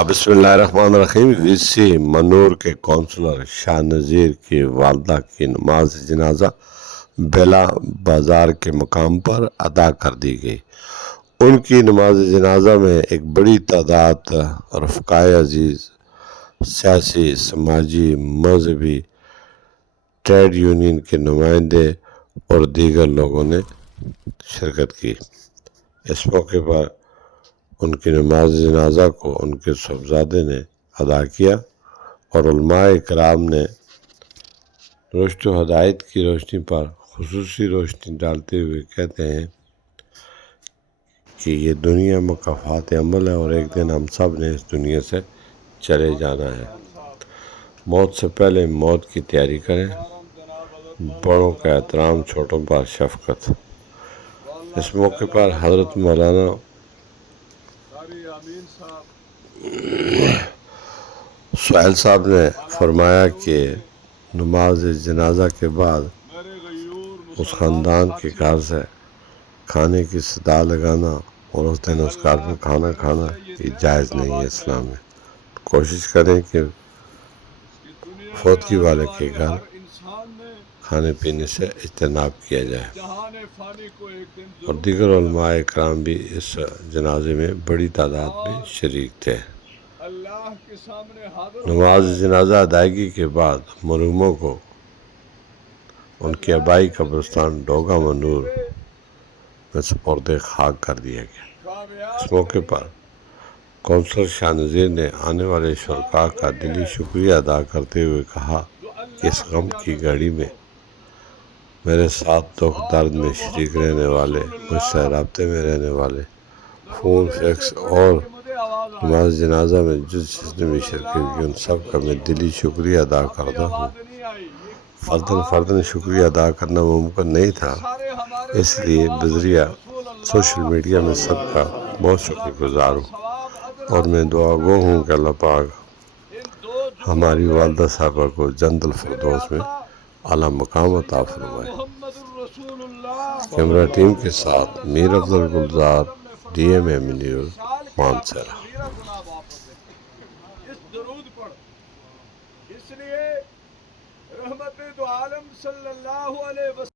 بسم اللہ الرحمن الرحیم۔ وی سی منور کے کونسلر شاہ نذیر کی والدہ کی نماز جنازہ بیلا بازار کے مقام پر ادا کر دی گئی۔ ان کی نماز جنازہ میں ایک بڑی تعداد رفقائے عزیز، سیاسی، سماجی، مذہبی، ٹریڈ یونین کے نمائندے اور دیگر لوگوں نے شرکت کی۔ اس موقع پر ان کی نماز جنازہ کو ان کے صاحبزادے نے ادا کیا اور علماء کرام نے رشد و ہدایت کی روشنی پر خصوصی روشنی ڈالتے ہوئے کہتے ہیں کہ یہ دنیا مکافات عمل ہے اور ایک دن ہم سب نے اس دنیا سے چلے جانا ہے۔ موت سے پہلے موت کی تیاری کریں، بڑوں کا احترام، چھوٹوں پر شفقت۔ اس موقع پر حضرت مولانا سہیل صاحب نے فرمایا کہ نماز جنازہ کے بعد اس خاندان کے گھر سے کھانے کی صدا لگانا اور اس دن اس گھر میں کھانا کھانا یہ جائز نہیں ہے اسلام میں۔ کوشش کریں کہ فوتگی والے کے گھر کھانے پینے سے اجتناب کیا جائے۔ اور دیگر علماء اکرام بھی اس جنازے میں بڑی تعداد میں شریک تھے۔ نماز جنازہ ادائیگی کے بعد مرحوموں کو ان کے آبائی قبرستان ڈوگا منور میں سپرد خاک کر دیا گیا۔ اس موقع پر کونسلر شاہ نذیر نے آنے والے شرکاء کا دلی شکریہ ادا کرتے ہوئے کہا کہ اس غم کی گھڑی میں میرے ساتھ دکھ درد میں شریک رہنے والے، مجھ سے رابطے میں رہنے والے، فون، فیکس اور نماز جنازہ میں جس نے بھی شرکت کی، ان سب کا میں دلی شکریہ ادا کرتا ہوں۔ فرداً شکریہ ادا کرنا ممکن نہیں تھا، اس لیے بذریعہ سوشل میڈیا میں سب کا بہت شکر گزار ہوں، اور میں دعا گو ہوں کہ اللہ پاک ہماری والدہ صاحبہ کو جنت الفردوس میں اعلیٰ مقام عطا فرمائے۔ کیمرہ ٹیم کے ساتھ میر عبدالگلزار، DMM نیوز، مانسہرہ۔ اس درود پڑھ، اس لیے رحمت دو عالم صلی اللہ علیہ وسلم